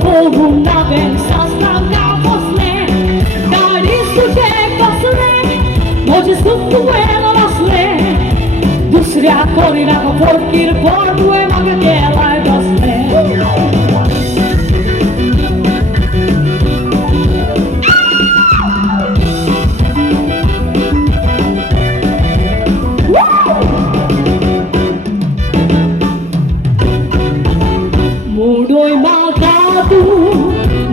porum navem sastranga posle Dari suje kosle Moje suktu ela vasle Dusria korina ko porkir pordu e maga kela dosle Mudoi magadu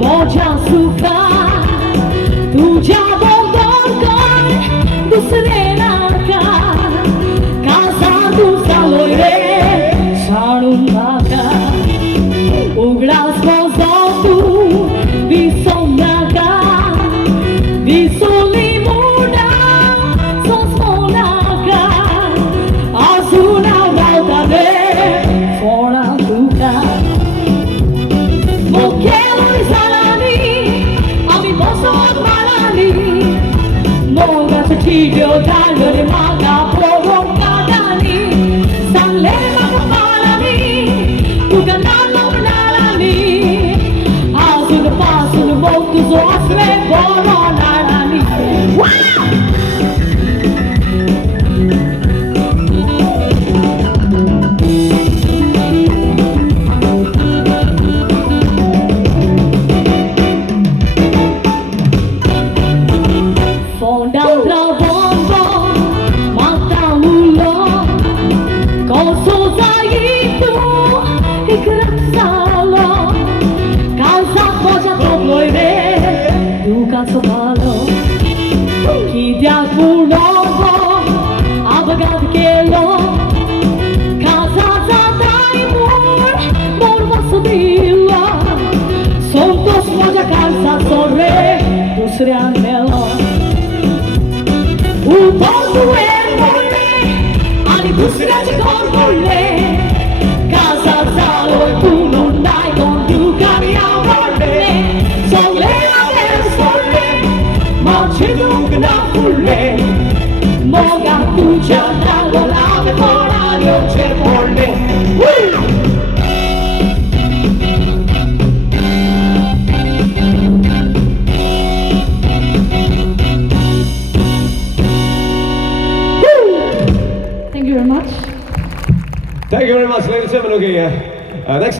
moja suka tuja bondorkai dusre naka casa tu saloire shanum maka uglas mozatu bisonaka bisoli muda sosmonaka azuna rautade fora tuka Moquelo e salami, ami posso malani. Moga se tigio dallo de maga pogo kadani. Sanle maga malani, tu ganalo nalani. Azul passo no volto zo asle boro nalani. Wow! Fondandra bombo, mata ulo, koso zaitu, ikrasalo, causa poja tobloire, duka sobalo, kidia kulobo, abagad kelo, casa zadai mor vasodilo, soltos poja calza sorre, dusre anelo. Un porto e molle, ali busca di corpolle, casa salo e tu non dai con più cari a volte, solle a solle, ma c'è dunque da fulle, moga tu c'è dallo lave forario c'è folle. Thank you very much. Thank you very much, ladies and gentlemen. Okay, next.